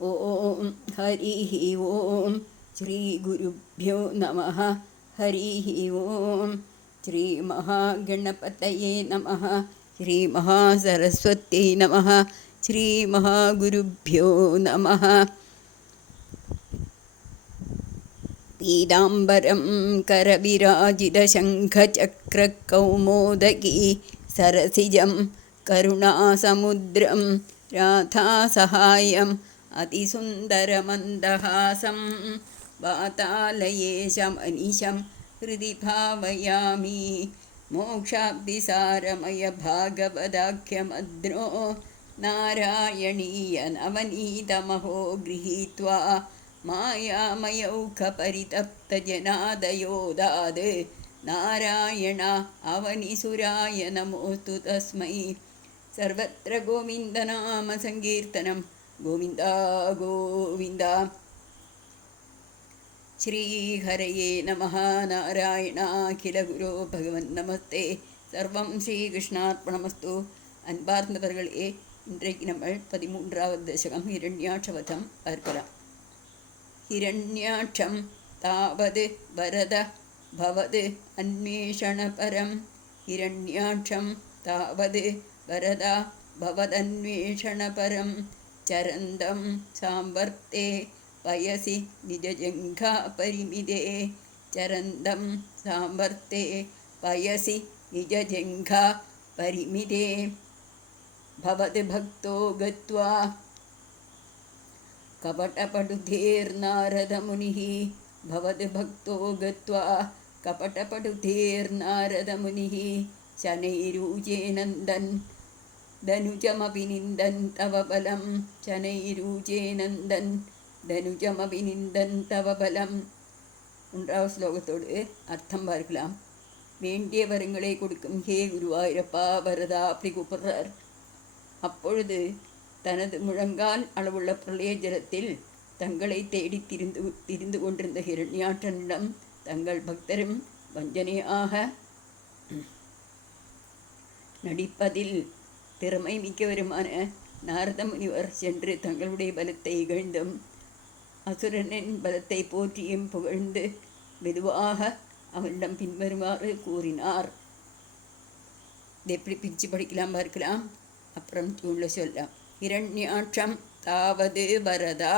ॐ हरिः ॐ श्रीगुरुभ्यो नमः। हरिः ॐ श्रीमहागणपतये नमः। श्रीमहासरस्वत्यै नमः। श्रीमहागुरुभ्यो नमः। पीताम्बरं करविराजितशङ्खचक्रकौमोदकी सरसिजं करुणासमुद्रं राधासहायम् अतिसुन्दरमन्दहासं वातालयेशमनिशं हृदि भावयामि। मोक्षाब्धिसारमयभागवदाख्यमद्रो नारायणीयनवनीतमहो गृहीत्वा मायामयौखपरितप्तजनादयोदाद् नारायण अवनिसुराय नमोऽस्तु तस्मै। सर्वत्र गोविन्दनामसङ्कीर्तनं गोविन्द गोविन्द। श्रीहरये नमः। नारायणाखिलगुरो भगवन् நமஸ்தே. சர்வம் ஸ்ரீகிருஷ்ணார்ப்பணமஸ்து. அன்பார்ந்தவர்களே, இன்றைக்கு நம்ம 13வது தசகம் ஹிரண்யாட்சவதம் பார்க்கலாம். ஹிரண்யாட்சம் தாவது வரத பவது அன்வேஷணபரம். ஹிரண்யாட்சம் தாவது வரதா பவதன்வேஷணபரம் சரந்தம் சாம்பர்த்தே பயசி நிஜஜங்கா பரிமிதே. சரந்தம் சாம்பர்த்தே பயசி நிஜஜங்கா பரிமிதே. பவது பக்தோ கத்வா कपटपटुधेर्नारदमुनिः. भवद् भक्तो गत्वा कपटपटुधेर्नारदमुनिः शनैरूजे नन्दन् धनुजमपि निन्दन् तव बलं. शनैरूजे नन्दन् धनुजमपि निन्दन् तव பலம். 1வது ஸ்லோகத்தோடு அர்த்தம் பார்க்கலாம். வேண்டிய வரங்களை கொடுக்கும் ஹே குருவாயிரப்பா வரதா அப்படி கூப்பிடுறார். அப்பொழுது தனது முழங்கால் அளவுள்ள பிரளய ஜலத்தில் தங்களை தேடி திரிந்து கொண்டிருந்த ஹிரண்யாட்சனிடம் தங்கள் பக்தரும் வஞ்சனையாக நடிப்பதில் திறமை மிக்கவருமான நாரத முனிவர் சென்று தங்களுடைய பலத்தை இகழ்ந்தும் அசுரனின் பலத்தை போற்றியும் புகழ்ந்து மெதுவாக அவனிடம் பின்வருமாறு கூறினார். இதை எப்படி பிரித்து படிக்கலாம் பார்க்கலாம், அப்புறம் டியூனில் சொல்லலாம். ஹிரண்யாட்சம் தாவது வரதா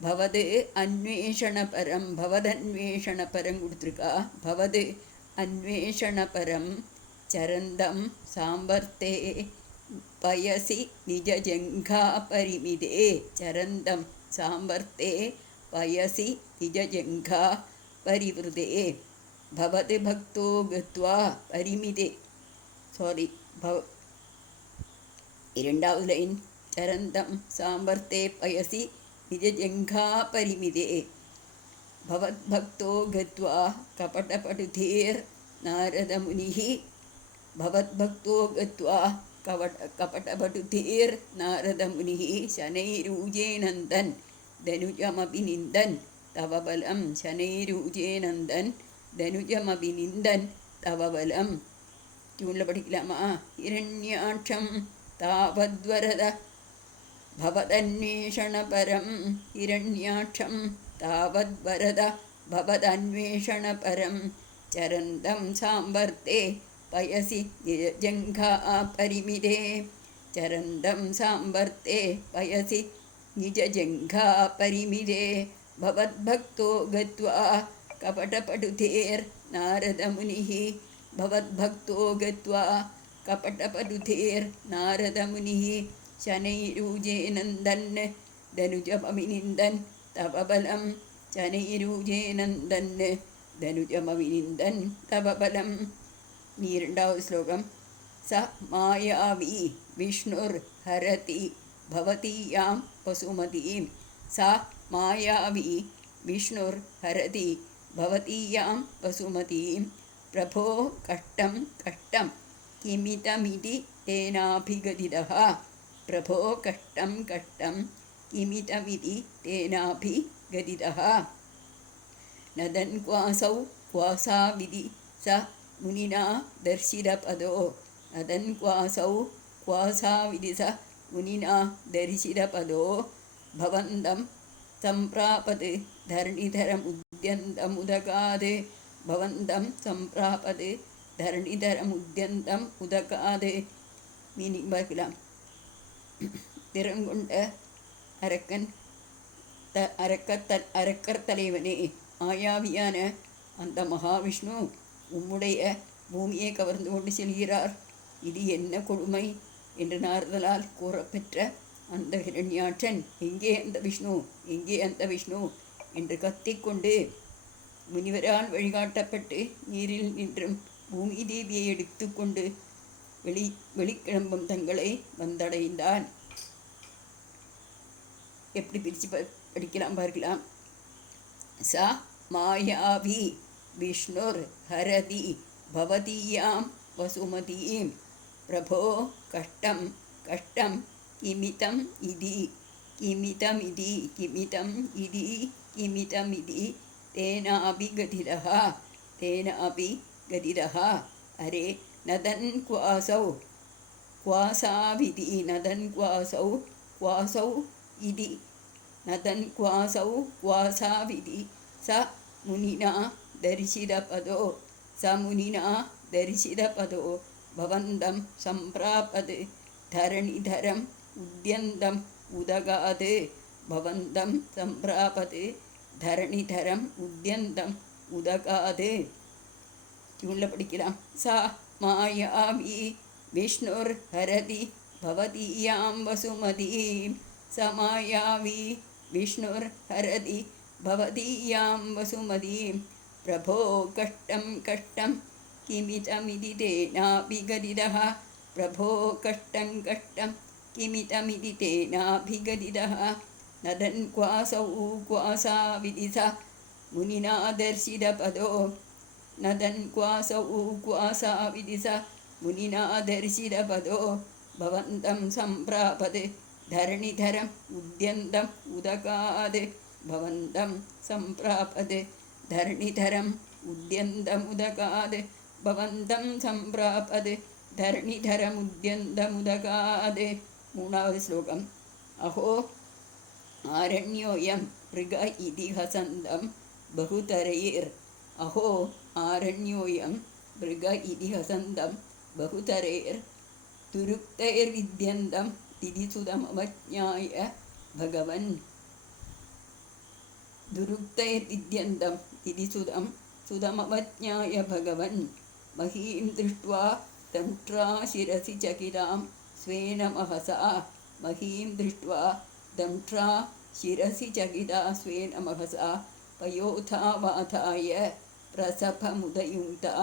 பவது அன்வேஷணபரம். பவதன்வேஷணபரம் கொடுத்துருக்கா. பவது அன்வேஷணபரம் சரந்தம் சாம்பர்த்தே பயசி நிஜஜங்கா பரிமிதே. சரந்தம் சாம்பர்த்தே பயசி நிஜஜங்கா பரிவிருதே. பவது பக்தோ கத்வா பரிமிதே. இரண்டாவது லைன். சரந்தம் சாம்பர்த்தே பயசி நிஜஜங்கா பரிமிதே. பவத் பக்தோ கத்வா கபடபடுதேர் நாரதமுனிः. பவத் பக்தோ கத்வா கபடபடுதேர் நாரதமுனிः शनैरूजे नन्दन् धनुजमपि निन्दन् तव बलं. शनैरूजे नन्दन् धनुजमपि निन्दन् तव बलं. டியூனில் படிக்கலாமா? ஹிரண்யாட்சம் தாவத்வரத பவதன்வேஷணபரம். ஹிரண்யாட்சம் தாவத்வரத பவதன்வேஷணபரம் சரந்தம் சாம்பர்த்தே பயசி நிஜஜங்கா பரிமிதே. சரந்தம் சாம்பர்த்தே பயசி நிஜஜங்கா பரிமிதே. பவத்பக்தோ கத்வா கபடபடுதேர் நாரதமுனிः. भवद्भक्तो गत्वा कपटपटुधेर् नारदमुनिः शनैरूजे नन्दन् धनुजमपि निन्दन् तव बलं. शनैरूजे नन्दन् धनुजमपि निन्दन् तव बलं. 2வது ஸ்லோகம். स मायावी विष्णुर्हरति भवतीयां वसुमतीं. सा मायावी विष्णुर्हरति भवतीयां वसुमतीं. प्रभो कष्टं कष्टं किमितमिति तेनाभिगदितः. प्रभो कष्टं कष्टं किमितमिति तेनाभिगदितः. नदन् क्वासौ क्वासाविधि स मुनिना दर्शितपदो. नदन् क्वासौ क्वासाविधि स मुनिना दर्शितपदो. भवन्दं सम्प्रापद् धरणिधरमुद्यन्तमुदगाद् भवन्दं सम्प्रापद् धरणिधरमुद्यन्तमुदगाद् மீனிங் பார்க்கலாம். திறங்கொண்ட அரக்கன் அரக்கர் தலைவனே, மாயாவியான அந்த மகாவிஷ்ணு உம்முடைய பூமியை கவர்ந்து கொண்டு செல்கிறார். இது என்ன கொடுமை என்று நாரதலால் கூறப்பெற்ற அந்த ஹிரண்யாட்சன் எங்கே அந்த விஷ்ணு, எங்கே அந்த விஷ்ணு என்று கத்திக்கொண்டு முனிவரால் வழிகாட்டப்பட்டு நீரில் நின்றும் பூமி தேவியை எடுத்து கொண்டு வெளிக்கிளம்பும் தங்களை வந்தடைந்தான். எப்படி பிரித்து படிக்கலாம் பார்க்கலாம். சா மாயாவி விஷ்ணுர் ஹரதி பவதீயாம் வசுமதீம் பிரபோ கஷ்டம் கஷ்டம் கிமிதம் இதி கிமிதம் இதி கிமிதம் இதி கிமிதம் இதி தேனாபி கதிரஹா தேனாபி கதிரஹா அரே நதன் குவாசௌ குவாசாவிதி நதன் குவாசௌ குவாசௌ இதி நதன் குவாசௌ குவாசாவிதி ச முனினா தரிசிதபதோ ச முனினா தரிசிதபதோ பவந்தம் சம்பிராபத் தரணிதரம் உத்யந்தம் உதகாது பவந்தம் சம்பிராபத் தரணிதரம் உத்யந்தம் உதகாது. உள்ள படிக்கலாம். சா மாயாவி விஷ்ணுர் ஹரதி பவதீயாம் வசுமதீம் சமாயாவி விஷ்ணுர் ஹரதி பவதீயாம் வசுமதீம் பிரபோ கஷ்டம் கஷ்டம் கிமிதமிதி தேனாபிகதிதः பிரபோ கஷ்டம் கஷ்டம் கிமிதமிதி தேனாபிகதிதः நதன் குவாசௌ குவாசா விதிசா முனினா தர்சிதபதோ நதன் குவாசௌ குவாசா விதிசா முனினா தரிசிதபதோ பவந்தம் சம்பிராபத் தரணிதரம் உத்யந்தம் உதகாத் பவந்தம் சம்பிராபத் தரணிதரம் உத்யந்தம் உதகாத் பவந்தம் சம்பிராபத் தரணிதரம் உத்யந்தம் உதகாத். மூணாவது ஸ்லோகம். அஹோ ஆரண்யோயம் மிருக இதி ஹசந்தம் பகுதரைர் அஹோ ஆரண்யோயம் மிருக இதி ஹசந்தம் பகுதரைர் துருக்தைர்வித்யந்தம் திதிசுதமவஜ்ஞாய பகவன் துருக்தைர்வித்யந்தம் திதிசுதம் சுதமவஜ்ஞாய பகவன் மஹீம் திருஷ்ட்வா தம்ட்ரா சிரசி சகிதாம் ஸ்வேன மஹசா மஹீம் திருஷ்ட்வா தம்ட்ரா சிரசி சகிதா ஸ்வேன மஹசா பயோதாவாதாய பிரசபமுதயுங்தா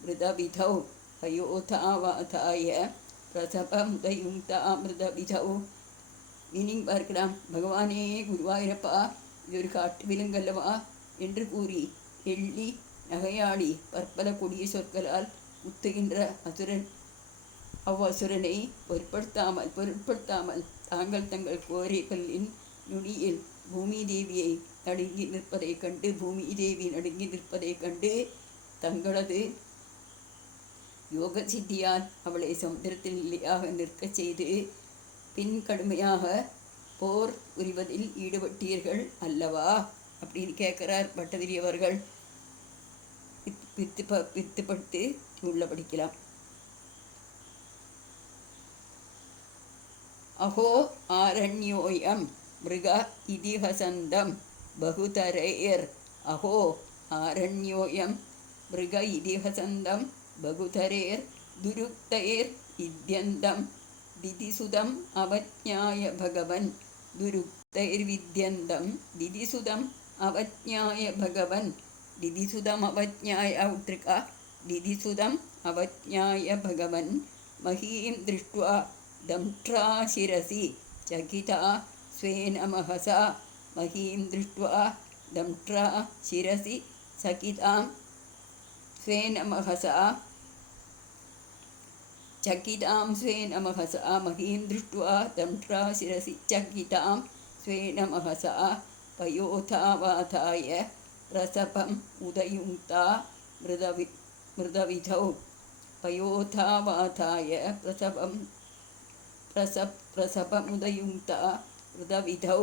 மிருதவிதௌ பயோதாவாதாய பிரசபமுதயுங்தா மிருதவிதௌ. மீனிங் பார்க்கலாம். பகவானே குருவாயிரப்பா, இது ஒரு காட்டு விலங்கல்லவா என்று கூறி எள்ளி நகையாடி பற்பல கொடிய சொற்களால் முத்துகின்ற அவ்வசுரனை பொருட்படுத்தாமல் தாங்கள் தங்கள் கோரைகளின் நுனியில் பூமி தேவியை நடுங்கி நிற்பதைக் கண்டு பூமி தேவி நடுங்கி நிற்பதைக் கண்டு தங்களது யோக சித்தியால் அவளை சமுத்திரத்தில் நிலையாக நிற்கச் செய்து பின் கடுமையாக போர் புரிவதில் ஈடுபட்டீர்கள் அல்லவா அப்படின்னு கேட்குறார் பட்டதிரி அவர்கள். பித்துப்படுத்தி உள்ள படிக்கலாம். அஹோ ஆரண்யோயம் மிருக இதி ஹசந்தம் பகுதரைர் அஹோ ஆரண்யோயம் மிருக இதி ஹசந்தம் பகுதரேர் துருக்தைர் வித்யந்தம் திதிசுதம் அவஜ்ஞாய பகவன் துருக்தைர்வித்யந்தம் திதிசுதம் அவஜ்ஞாய பகவன் திதிசுதம் அவஜ்ஞாய உத்ரிகா திதிசுதம் அவஜ்ஞாய பகவன் மஹீம் திருஷ்ட்வா தம்ட்ரா சிரசி சகிதா ஸ்வேன மஹசா மஹீம் திருஷ்ட்வா தம்ட்ரா சிரசி சகிதாம் ஸ்வேன மஹசா சகிதாம் ஸ்வேன மஹசா மஹீம் திருஷ்ட்வா தம்ட்ரா சிரசி சகிதாம் ஸ்வேன மஹசா பயோதாவாதாய பிரசபம் உதயுங்தா மிருதவிதௌ பயோதாவாதாய பிரசபமுதயுங்தா மிருதவிதௌ.